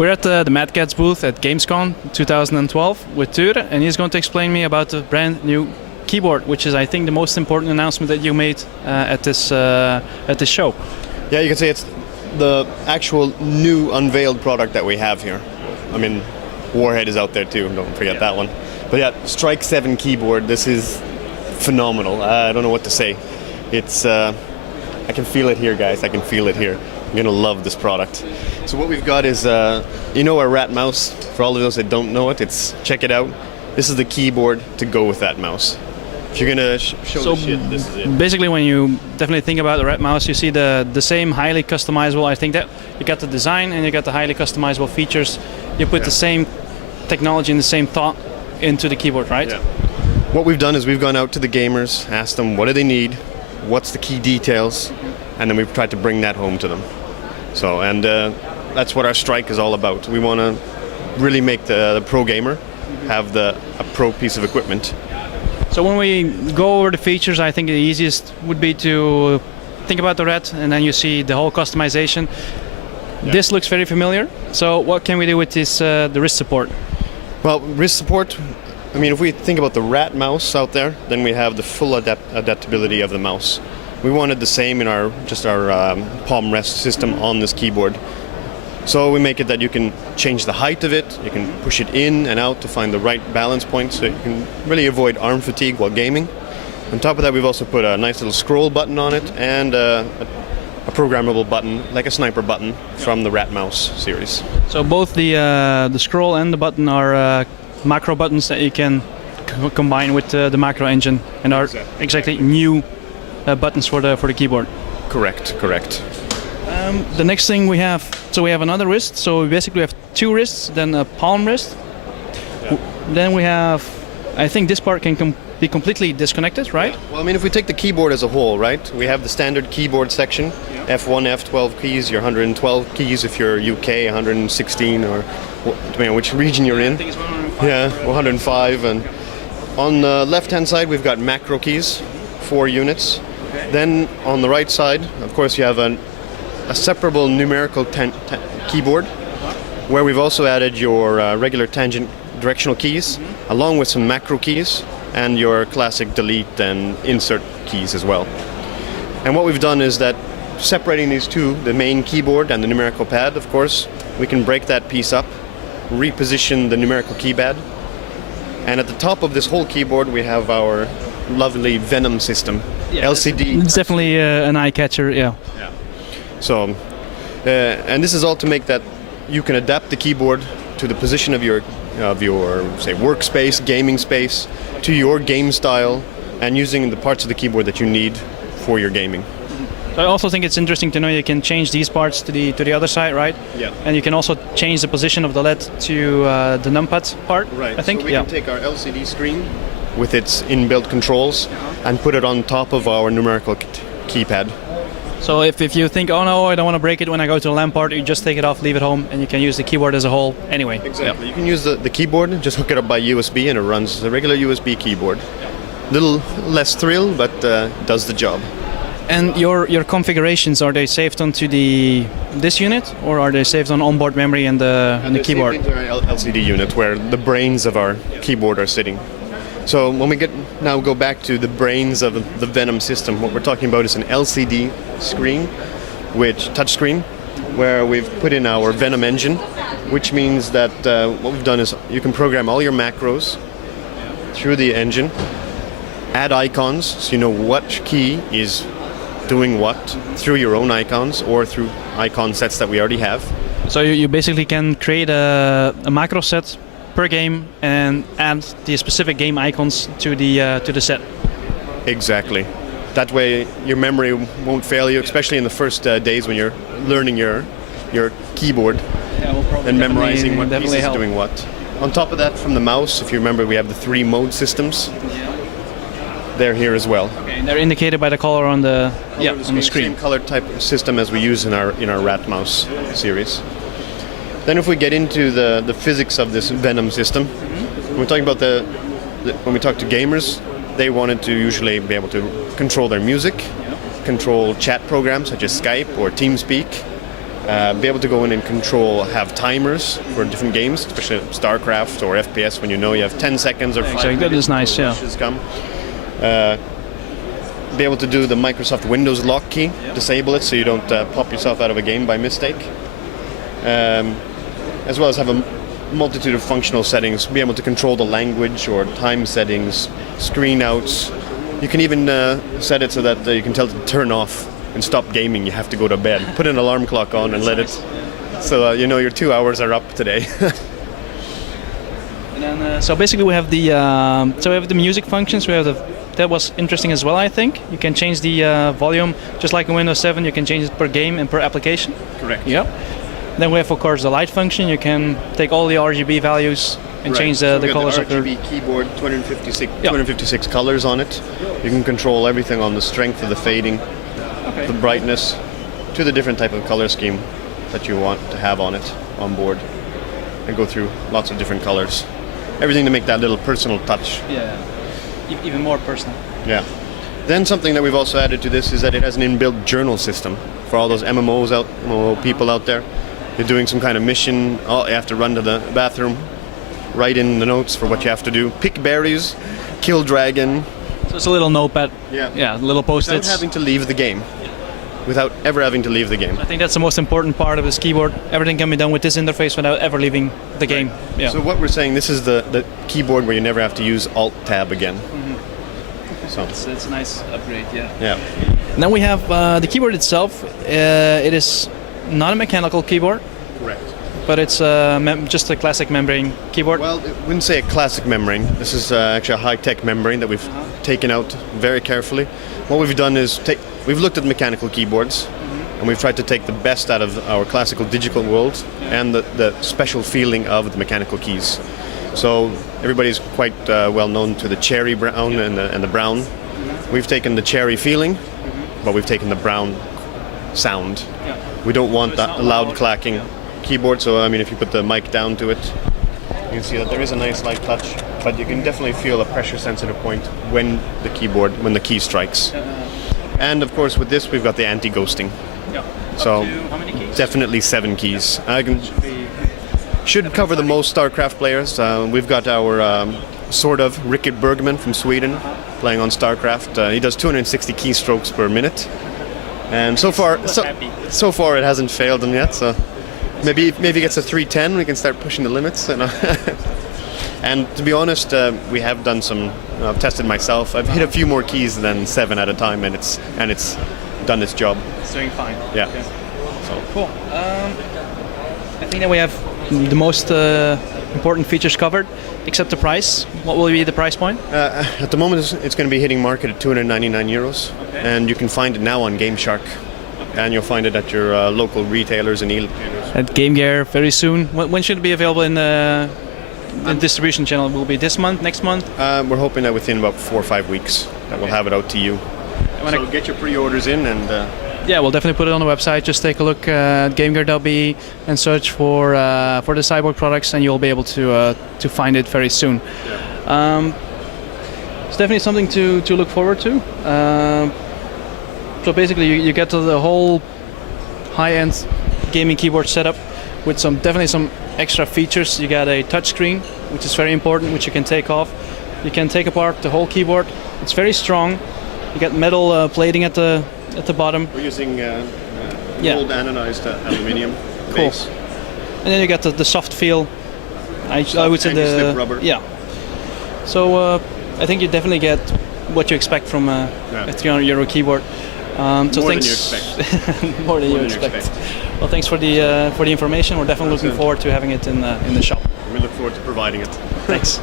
We're at the Madcatz booth at Gamescom 2012 with Ture, and he's going to explain me about the brand new keyboard, which is, I think, the most important announcement that you made at this show. Yeah, you can say it's the actual new unveiled product that we have here. I mean, Warhead is out there too, don't forget that one. But yeah, S.t.r.i.K.E 7 keyboard, this is phenomenal. I don't know what to say. It's, I can feel it here, guys, I can feel it here. You're gonna love this product. So what we've got is, you know our r.a.t mouse? For all of those that don't know it, check it out. This is the keyboard to go with that mouse. If you're gonna show the shit, this is it. Basically, when you definitely think about the r.a.t mouse, you see the same highly customizable. I think that you got the design and you got the highly customizable features. You put the same technology and the same thought into the keyboard, right? Yeah. What we've done is we've gone out to the gamers, asked them what do they need, what's the key details, and then we've tried to bring that home to them. So, and that's what our S.t.r.i.K.E is all about. We want to really make the pro gamer have a pro piece of equipment. So when we go over the features, I think the easiest would be to think about the r.a.t, and then you see the whole customization. Yeah. This looks very familiar. So what can we do with this, the wrist support? Well, wrist support, I mean, if we think about the r.a.t mouse out there, then we have the full adaptability of the mouse. We wanted the same in our palm rest system on this keyboard. So we make it that you can change the height of it, you can push it in and out to find the right balance point, so you can really avoid arm fatigue while gaming. On top of that, we've also put a nice little scroll button on it and a programmable button, like a sniper button, from the r.a.t mouse series. So both the scroll and the button are macro buttons that you can combine with the macro engine, and are exactly new buttons for the keyboard. Correct. The next thing we have, so we have another wrist. So we basically have two wrists, then a palm wrist. Yeah. Then we have, I think this part can be completely disconnected, right? Yeah. Well, I mean, if we take the keyboard as a whole, right? We have the standard keyboard section, F1, F12 keys, your 112 keys if you're UK, 116, or depending on which region you're in. I think it's 105. Yeah, 105. And on the left-hand side, we've got macro keys, 4 units. Okay. Then on the right side, of course, you have a separable numerical keyboard, where we've also added your regular tangent directional keys, along with some macro keys, and your classic delete and insert keys as well. And what we've done is that, separating these two, the main keyboard and the numerical pad, of course, we can break that piece up, reposition the numerical keypad, and at the top of this whole keyboard we have our lovely Venom system, LCD. It's definitely an eye catcher, yeah. So, and this is all to make that you can adapt the keyboard to the position of your say workspace, gaming space, to your game style, and using the parts of the keyboard that you need for your gaming. So I also think it's interesting to know you can change these parts to the other side, right? Yeah. And you can also change the position of the LED to the numpad part. Right. I think. So we can take our LCD screen with its inbuilt controls and put it on top of our numerical keypad. So if you think, oh no, I don't want to break it when I go to the LAN part, you just take it off, leave it home, and you can use the keyboard as a whole anyway. Exactly. You can use the keyboard, just hook it up by USB, and it runs a regular USB keyboard. Little less thrill, but does the job. And your configurations, are they saved onto this unit, or are they saved on onboard memory and the keyboard? Saved into our LCD unit, where the brains of our keyboard are sitting. So when we go back to the brains of the Venom system, what we're talking about is an LCD screen, touch screen, where we've put in our Venom engine, which means that what we've done is you can program all your macros through the engine, add icons so you know what key is doing what through your own icons or through icon sets that we already have. So you basically can create a macro set per game and add the specific game icons to the set. Exactly. That way your memory won't fail you, especially in the first days when you're learning your keyboard and memorizing what piece is doing what. On top of that, from the mouse, if you remember, we have the 3 mode systems. They're here as well. Okay, and they're indicated by the color on the screen. Same color type system as we use in our r.a.t mouse series. Then if we get into the physics of this Venom system, we're talking about when we talk to gamers, they wanted to usually be able to control their music, control chat programs such as Skype or TeamSpeak, Be able to go in and control, have timers for different games, especially StarCraft or FPS, when you know you have 10 seconds or 5 Exactly. minutes That is nice, before yeah. rushes come. Be able to do the Microsoft Windows lock key, disable it so you don't pop yourself out of a game by mistake. As well as have a multitude of functional settings, be able to control the language or time settings, screen outs. You can even set it so that you can tell it to turn off and stop gaming. You have to go to bed. Put an alarm clock on and let it, so you know your 2 hours are up today. And then, so basically we have the music functions. That was interesting as well. I think you can change the volume just like in Windows 7. You can change it per game and per application. Correct. Yep. Then we have, of course, the light function. You can take all the RGB values and change the colors of of the the RGB keyboard, 256 colors on it. You can control everything on the strength of the fading, the brightness, to the different type of color scheme that you want to have on it on board, and go through lots of different colors. Everything to make that little personal touch. Yeah, even more personal. Yeah. Then something that we've also added to this is that it has an inbuilt journal system for all those m.m.o people out there. You're doing some kind of mission, you have to run to the bathroom, write in the notes for what you have to do. Pick berries, kill dragon. So it's a little notepad. Yeah. Little post-its. Without having to leave the game. Without ever having to leave the game. I think that's the most important part of this keyboard. Everything can be done with this interface without ever leaving the game. Yeah. So what we're saying, this is the keyboard where you never have to use Alt-Tab again. So it's a nice upgrade, yeah. Yeah. And then we have the keyboard itself. It is not a mechanical keyboard, Correct. but it's just a classic membrane keyboard. Well, I wouldn't say a classic membrane. This is actually a high-tech membrane that we've taken out very carefully. What we've done is we've looked at mechanical keyboards, and we've tried to take the best out of our classical digital world and the special feeling of the mechanical keys. So everybody's quite well known to the cherry brown and the brown. We've taken the cherry feeling, but we've taken the brown sound. We don't want that loud clacking keyboard, so I mean, if you put the mic down to it, you can see that there is a nice light touch, but you can definitely feel a pressure sensitive point when the key strikes. And of course with this we've got the anti-ghosting. So how many keys? definitely 7 keys. Should cover the most StarCraft players. We've got our sort of Rickard Bergman from Sweden playing on StarCraft. He does 260 keystrokes per minute. And so far it hasn't failed him yet. So maybe he gets a 310. We can start pushing the limits. And to be honest, we have done some. I've tested myself. I've hit a few more keys than 7 at a time, and it's done its job. It's doing fine. Yeah. Okay. So Cool. I think that we have the most important features covered, except the price. What will be the price point? at the moment, it's going to be hitting market at 299 euros, and you can find it now on GameShark, and you'll find it at your local retailers and e-retailers. At Game Gear very soon. When should it be available in the distribution channel? Will it be this month, next month? We're hoping that within about 4 or 5 weeks that we'll have it out to you. So get your pre-orders in, and yeah, we'll definitely put it on the website. Just take a look at GameGear.be and search for the Cyborg products, and you'll be able to find it very soon. Yeah. It's definitely something to look forward to. So basically, you get to the whole high-end gaming keyboard setup with definitely some extra features. You got a touchscreen, which is very important, which you can take off. You can take apart the whole keyboard. It's very strong. You got metal plating at the bottom. We're using gold anodized aluminium base. And then you got the soft feel. I would say anti-slip rubber. Yeah. So I think you definitely get what you expect from a 300 euro keyboard. So More thanks. than you expect. More than you expect. Well, thanks for the information. We're definitely looking forward to having it in the shop. We look forward to providing it. Thanks.